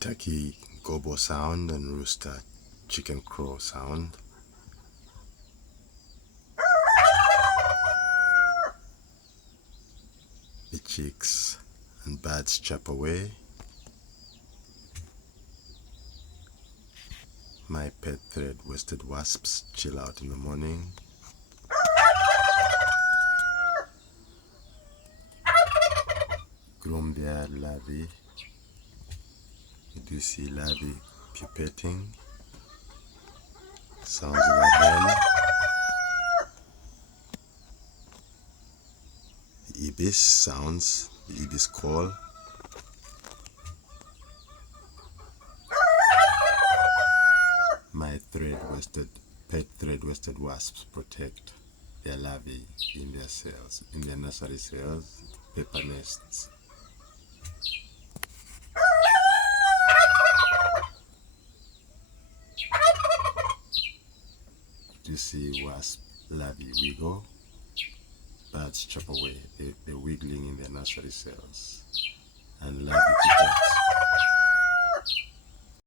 Turkey gobo sound and rooster chicken crow sound. The chicks and birds chirp away. My pet thread-waisted wasps chill out in the morning. Grumbeard larvae. You do see larvae pupating. Sounds of a hen. The ibis sounds, the ibis call. My pet thread-waisted wasps protect their larvae in their cells, in their nursery cells, paper nests. You see wasp larvae wiggle, birds chop away, they're wiggling in their nursery cells, and larvae protects.